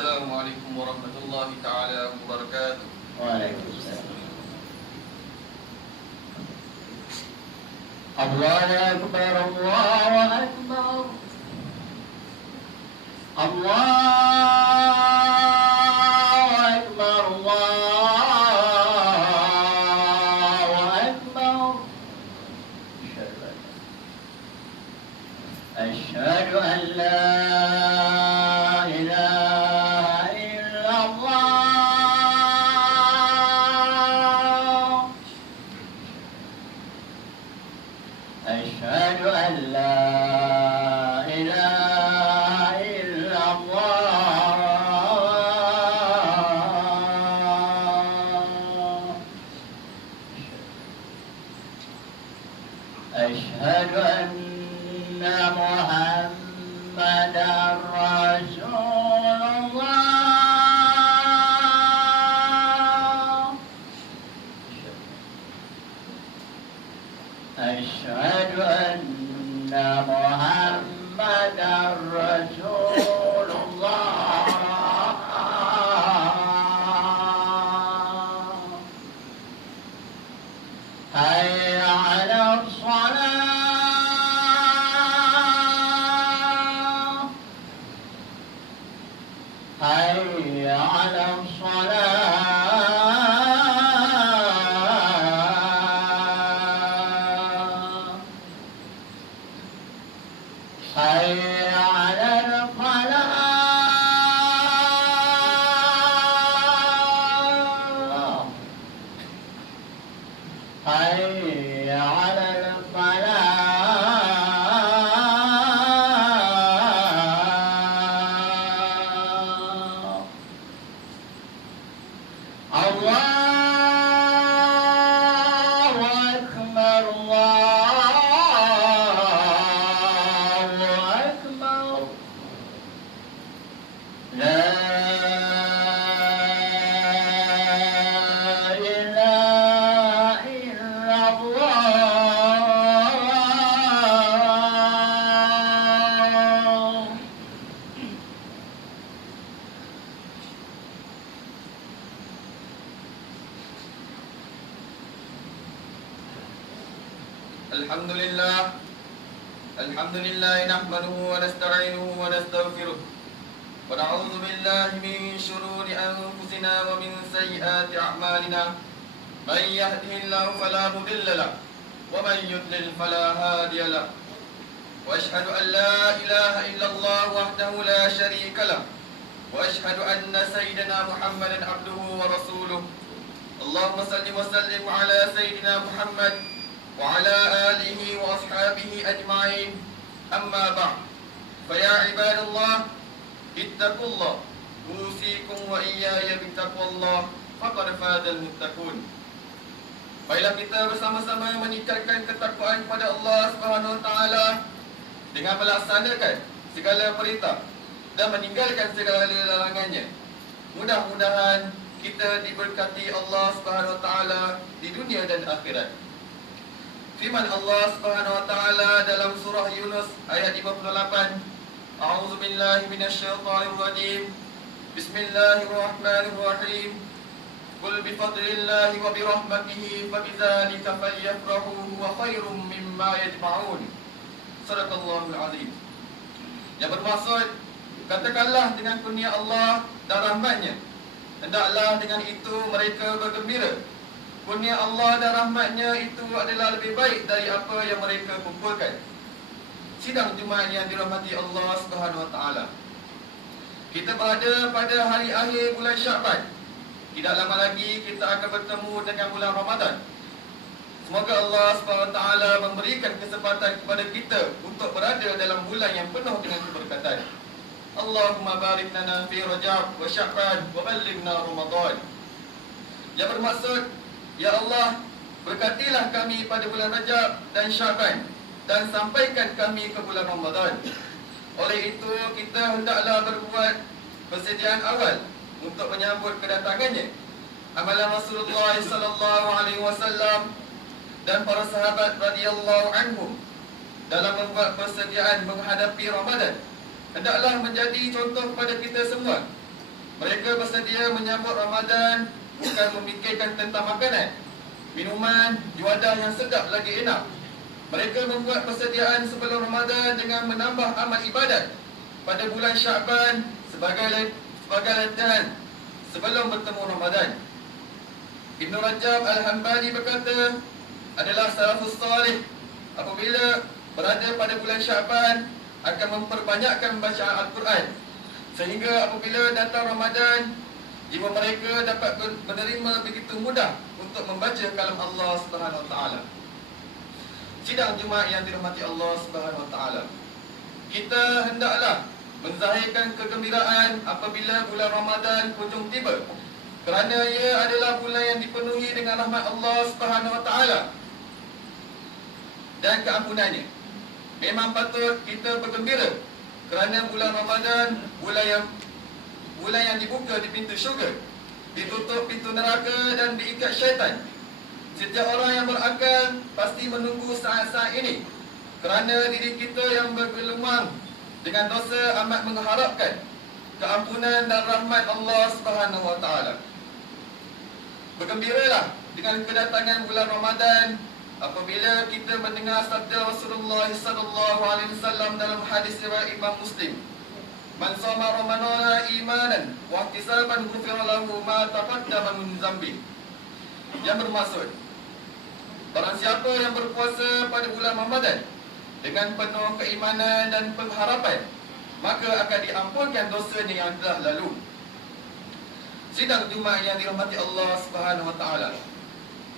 Assalamualaikum warahmatullahi taala wabarakatuh. Waalaikumsalam. Allahu Akbar, Allahu Akbar. Allahu Akbar, Allahu Akbar. Asyhadu an la ilaha illallah. Asyhadu an la ilaha illallah. Asyhadu anna Muhammadar Rasulullah. Asyhadu anna Muhammadar Rasulullah. Hayya 'alas shalah. Hayya 'alas shalah. Hayya 'alal falah. Hayya 'alal falah. Allahu Akbar, Allahu Akbar. La ilaha illallah. Alhamdulillah. Alhamdulillah nahmaduhu wa nasta'inuhu wa nastaghfiruh. Wa na'udzu billahi min shururi anfusina wa min sayyiati a'malina. Man yahdihillahu fala mudilla lahu wa man yudlil fala hadiya lahu. Wa ashhadu an la ilaha illallah wahdahu la syarika lahu. Wa ashhadu anna sayyidina Muhammadan abduhu wa rasuluh. Allahumma salli wa sallim ala sayyidina Muhammad وعلى آله وأصحابه أجمعين. أما بعد فيا عباد الله اتقوا الله أوصيكم وإياي بتقوى الله فقد فاز المتقون. Baiklah, kita bersama-sama meningkatkan ketakwaan kepada Allah Subhanahu Wa Taala dengan melaksanakan segala perintah dan meninggalkan segala larangannya. Mudah-mudahan kita diberkati Allah Subhanahu Wa Taala di dunia dan akhirat. Firman Allah Subhanahu wa taala dalam surah Yunus ayat 58. A'udzu billahi minasyaitonir rajim. Bismillahirrahmanirrahim. Qul bi fadlillahi wa bi rahmatihi fabidzalika falyafrahu huwa khairum mimma yajma'un. Shadaqallahul azim. Yang bermaksud, katakanlah dengan kurnia Allah dan rahmatnya, hendaklah dengan itu mereka bergembira. Kurnia Allah dan rahmatnya itu adalah lebih baik dari apa yang mereka kumpulkan. Sidang Jumaat yang dirahmati Allah Subhanahu Wa Taala. Kita berada pada hari akhir bulan Sya'ban. Tidak lama lagi kita akan bertemu dengan bulan Ramadan. Semoga Allah Subhanahu Wa Taala memberikan kesempatan kepada kita untuk berada dalam bulan yang penuh dengan keberkatan. Allahumma barik lana fi Rajab wa Sya'ban wa ballighna Ramadan. Yang bermaksud, ya Allah, berkatilah kami pada bulan Rajab dan Sya'ban dan sampaikan kami ke bulan Ramadan. Oleh itu, kita hendaklah berbuat persediaan awal untuk menyambut kedatangannya. Amalan Rasulullah sallallahu alaihi wasallam dan para sahabat radhiyallahu anhum dalam membuat persediaan menghadapi Ramadan hendaklah menjadi contoh kepada kita semua. Mereka bersedia menyambut Ramadan bukan memikirkan tentang makanan, minuman, juadah yang sedap lagi enak. Mereka membuat persediaan sebelum Ramadan dengan menambah amal ibadat pada bulan Syaban sebagai latihan sebelum bertemu Ramadan. Ibn Rajab Al-Hanbali berkata, adalah salafus salih apabila berada pada bulan Syaban akan memperbanyakkan bacaan Al-Quran, sehingga apabila datang Ramadan, jiwa mereka dapat menerima begitu mudah untuk membaca kalam Allah Subhanahu Wa Taala. Sidang Jumaat yang dirahmati Allah Subhanahu Wa Taala, kita hendaklah menzahirkan kegembiraan apabila bulan Ramadan hujung tiba, kerana ia adalah bulan yang dipenuhi dengan rahmat Allah Subhanahu Wa Taala dan keampunannya. Memang patut kita bergembira kerana bulan Ramadan bulan yang dibuka di pintu syurga, ditutup pintu neraka dan diikat syaitan. Setiap orang yang berakal pasti menunggu saat-saat ini, kerana diri kita yang bergelumang dengan dosa amat mengharapkan keampunan dan rahmat Allah Subhanahu Wa Taala. Bergembiralah dengan kedatangan bulan Ramadan apabila kita mendengar sabda Rasulullah sallallahu alaihi wasallam dalam hadis riwayat Imam Muslim, "Man shoma Ramadana imanan wa ihtisaban ghufira lahu ma taqaddama min dhanbi." Yang bermaksud, barang siapa yang berpuasa pada bulan Ramadan dengan penuh keimanan dan pengharapan, maka akan diampunkan dosanya yang telah lalu. Sidang Jumaat yang dirahmati Allah Subhanahu Wa Taala,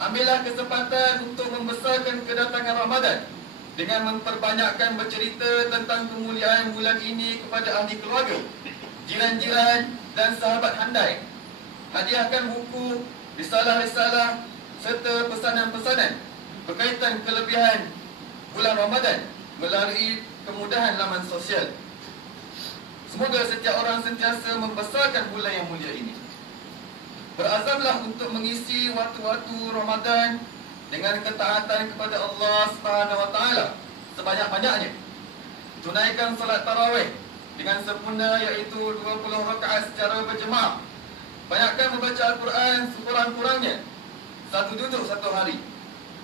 ambillah kesempatan untuk membesarkan kedatangan Ramadan dengan memperbanyakkan bercerita tentang kemuliaan bulan ini kepada ahli keluarga, jiran-jiran dan sahabat handai. Hadiahkan buku, risalah-risalah serta pesanan-pesanan berkaitan kelebihan bulan Ramadan melalui kemudahan laman sosial. Semoga setiap orang sentiasa membesarkan bulan yang mulia ini. Berazamlah untuk mengisi waktu-waktu Ramadan dengan ketaatan kepada Allah Subhanahu Wa Taala sebanyak-banyaknya. Tunaikan solat tarawih dengan sempurna, iaitu 20 rakaat secara berjemaah. Banyakkan membaca Al-Quran sekurang-kurangnya 1 duduk 1 hari.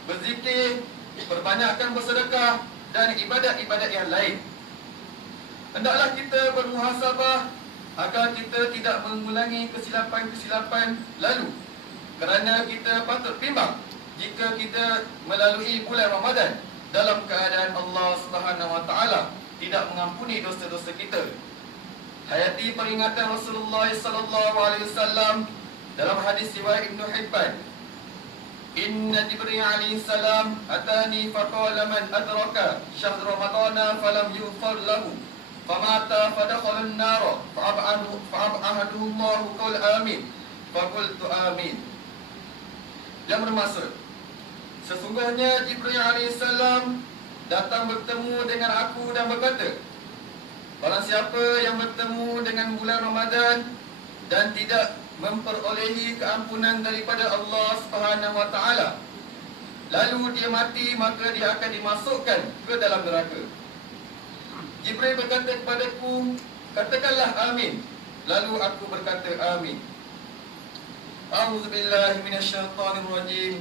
Berzikir, perbanyakkan bersedekah dan ibadat-ibadat yang lain. Hendaklah kita bermuhasabah agar kita tidak mengulangi kesilapan-kesilapan lalu, kerana kita patut bimbang jika kita melalui bulan Ramadan dalam keadaan Allah Subhanahu Wa Taala tidak mengampuni dosa-dosa kita. Hayati peringatan Rasulullah sallallahu alaihi wasallam dalam hadis riwayat Ibn Hibban, "Inna Jibril alaihi salam atani faqala man adraka syahr Ramadana falam yughfar lahu famata fadakhala an-nar fa'ab'ahaduhu Allah qaul amin faqultu amin." Yang bermaksud, sesungguhnya Jibril alaihi salam datang bertemu dengan aku dan berkata, barang siapa yang bertemu dengan bulan Ramadan dan tidak memperolehi keampunan daripada Allah Subhanahu Wa Taala, lalu dia mati, maka dia akan dimasukkan ke dalam neraka. Jibril berkata kepadaku, katakanlah amin. Lalu aku berkata amin. A'udzubillahi minasyaitonir rajim.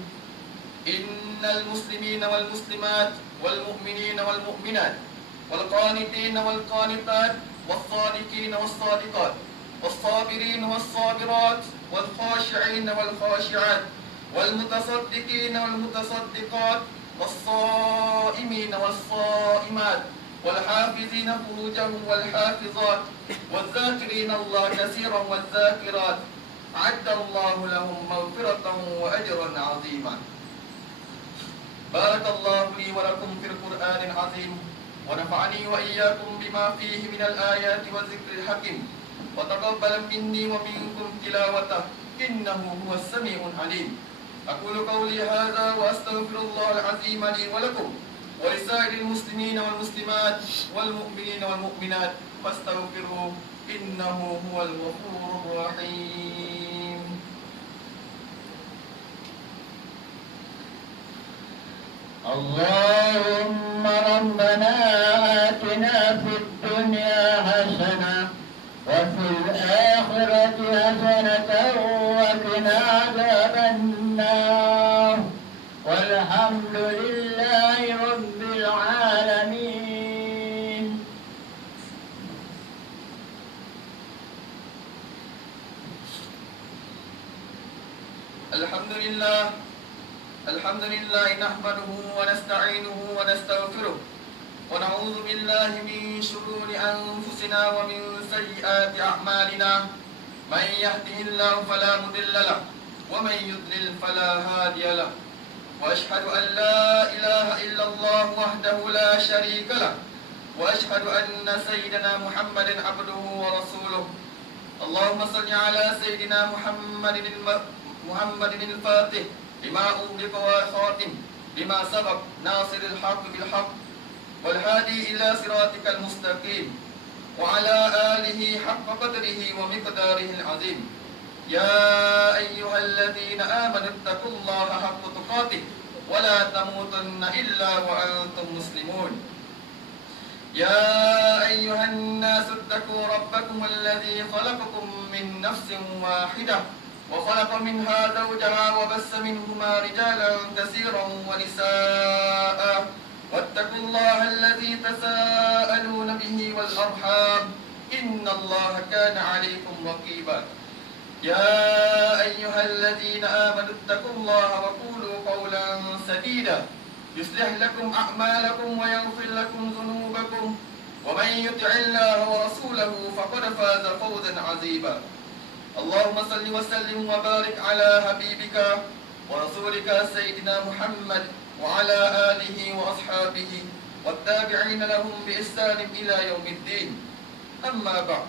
Innal muslimina wal muslimat wal mu'minina wal mu'minat wal qanitina wal qanitat was sadiqina was sadiqat was sabirina was sabirat wal khashi'ina wal khashi'at wal mutasaddiqina wal mutasaddiqat was sha'imina was sha'imat wal hafizina furujahum wal hafizat wal zakirina Allah katsiran wal zakirat a'adda Allahu lahum maghfiratan wa ajran 'azima. Barakallahu li wa lakum fil Qur'anil 'azim wa nafa'ani wa iyyakum bima fihi minal ayati wa dzikril hakim wa taqabbal minni wa minkum tilawatah innahu huwas sami'un 'alim. Aqulu qawli hadza wa astaghfirullahal 'azim li wa lakum wa lisairil muslimina wal muslimat wal mu'minina wal mu'minat fastaghfiruhu innahu huwal ghafurur rahim. اللهم ربنا آتنا في الدنيا حسنة وفي الآخرة الحمد لله رب العالمين. الحمد لله نحمده ونستعينه ونستغفره ونعوذ بالله من شرور أنفسنا ومن سيئات أعمالنا. من يهده الله فلا مضل له ومن يضلل فلا هادي له. وأشهد أن لا إله إلا الله وحده لا شريك له وأشهد أن سيدنا محمدا عبده ورسوله. اللهم صل على سيدنا محمد الفاتح لما أغلق والخاتم لما سبق ناصر الحق بالحق والهادي إلى صراطك المستقيم وعلى آله حق قدره ومقداره العظيم. يا أيها الذين آمنوا اتقوا الله حق تقاته ولا تموتن إلا وأنتم مسلمون. يا أيها الناس اتقوا ربكم الذي خلقكم من نفس واحدة وخلق منها زوجها وبث منهما رجالا كثيرا ونساء واتقوا الله الذي تساءلون به والأرحام إن الله كان عليكم رقيبا. يا أيها الذين آمنوا اتقوا الله وقولوا قولا سديدا يصلح لكم أعمالكم ويغفر لكم ذنوبكم ومن يطع الله ورسوله فقد فاز فوزا عظيما. اللهم صل وسلم وبارك على حبيبك ورسولك سيدنا محمد وعلى آله وأصحابه والتابعين لهم بإحسان إلى يوم الدين. أما بعد،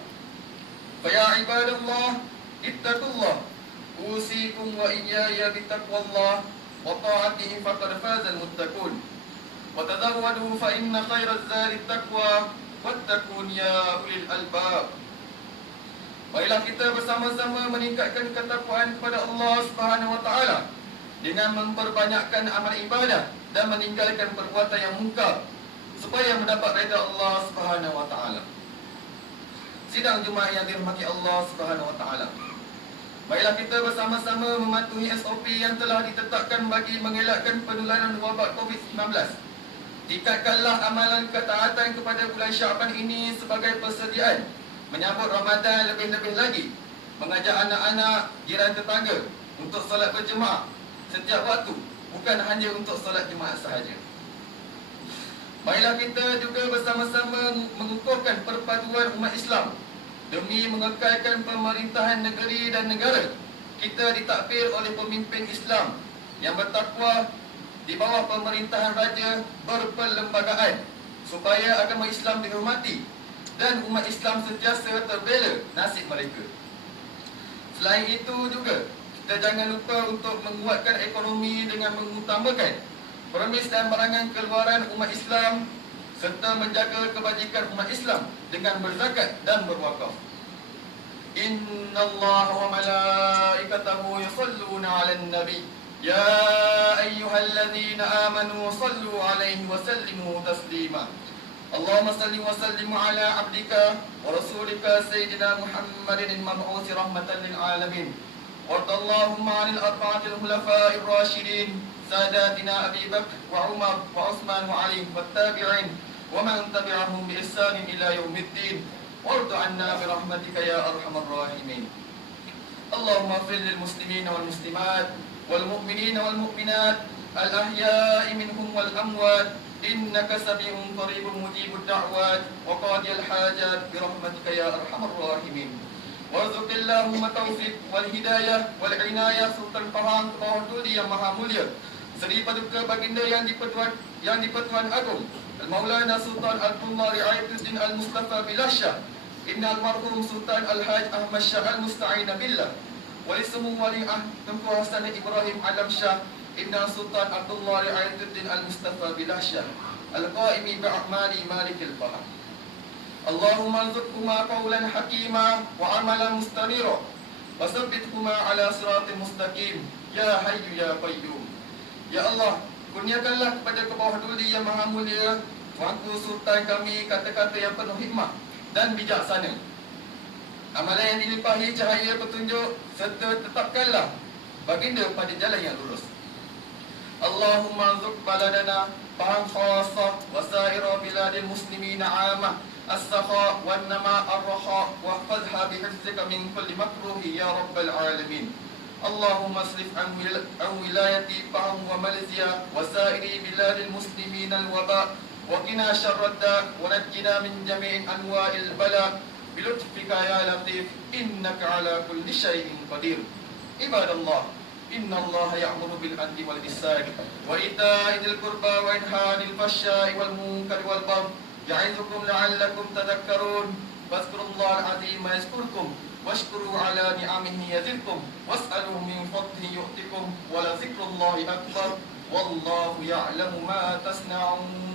فيا عباد الله اتقوا الله، أوصيكم وإياي بتقوى الله وطاعته فقد فاز المتقون. وتزودوا فإن خير الزاد التقوى واتقون يا أولي الألباب. Marilah kita bersama-sama meningkatkan ketakwaan kepada Allah Subhanahu wa taala dengan memperbanyakkan amal ibadah dan meninggalkan perbuatan yang mungkar supaya mendapat redha Allah Subhanahu wa taala. Sidang Jumaat yang dirahmati Allah Subhanahu wa taala. Marilah kita bersama-sama mematuhi SOP yang telah ditetapkan bagi mengelakkan penularan wabak COVID-19. Tingkatkanlah amalan ketaatan kepada bulan Syaban ini sebagai persediaan menyambut Ramadan, lebih-lebih lagi mengajak anak-anak, jiran tetangga untuk solat berjemaah setiap waktu, bukan hanya untuk solat Jumaat sahaja. Marilah kita juga bersama-sama mengukuhkan perpaduan umat Islam demi mengekalkan pemerintahan negeri dan negara kita ditakbir oleh pemimpin Islam yang bertakwa di bawah pemerintahan raja berperlembagaan supaya agama Islam dihormati dan umat Islam sentiasa terbela nasib mereka. Selain itu juga, kita jangan lupa untuk menguatkan ekonomi dengan mengutamakan permis dan barangan keluaran umat Islam serta menjaga kebajikan umat Islam dengan berzakat dan berwakaf. Innallaha wa malaikatahu yusalluna 'alan nabi ya ayyuhalladzina amanu sallu 'alaihi wa sallimu taslima. Allahumma salli wa sallim ala abdika wa rasulika sayyidina Muhammadin al-mab'uth rahmatan lil alamin. Wardallahumma 'anil arba'atil khulafa'ir rasyidin sadatina Abi Bakr wa Umar wa Utsman wa Ali wat tabi'in wa man tabi'ahum bi ihsan ila yaumiddin. Warḍ 'anna bi rahmatika ya arhamar rahimin. Allahumma ighfir lil muslimina wal muslimat wal mu'minina wal mu'minat al ahya'i minhum wal amwat. Innaka sami'un qaribun mujibud da'wat wa qadiyal hajat bi rahmatika ya arhamar rahimin. Warzuqillahumma taufiq wal hidayah wal inayah sultan Pahang ke bawah duli yang maha mulia Seri Paduka Baginda yang di-Pertuan Agung Al-Maulana Sultan Abdullah Ri'ayatuddin Al-Mustafa Bilashah Ibn Al-Marhum Sultan Al-Haj Ahmad Shah Al-Musta'ina Billah Wali Semu Wali Tunku Hasan Ibrahim Alam Shah Ibn Sultan Abdullah Ri'ayatuddin Al-Mustafa Bilashah Al-Qaimi Bi'a'mali Malikil Bahar. Allahumma arzuqhuma qawlan hakima wa amalan mustamira wa sabbithuma ala siratil mustaqim ya hayyu ya qayyum. Ya Allah, kurniakanlah kepada kebawah duli yang maha mulia Tuanku Sultan kami kata-kata yang penuh hikmah dan bijaksana, amalan yang dilimpahi cahaya petunjuk, serta tetapkanlah baginda pada jalan yang lurus. اللهم ارزق بلدنا بهم خاصة وسائر بلاد المسلمين عامة السخاء والنماء الرخاء واحفظها بحفظك من كل مكروه يا رب العالمين. اللهم اصرف عن ولاية بهم وماليزيا وسائر بلاد المسلمين الوباء وقنا شر الداء ونجنا من جميع أنواع البلاء بلطفك يا لطيف إنك على كل شيء قدير. عباد الله، إن الله يأمر بالعدل والإحسان وإيتاء ذي القربى وينهى عن الفحشاء والمنكر والبغي يعظكم لعلكم تذكرون. فاذكروا الله العظيم يذكركم واشكروا على نعمه يزدكم واسألوا من فضله يؤتكم ولذكر الله أكبر والله يعلم ما تصنعون.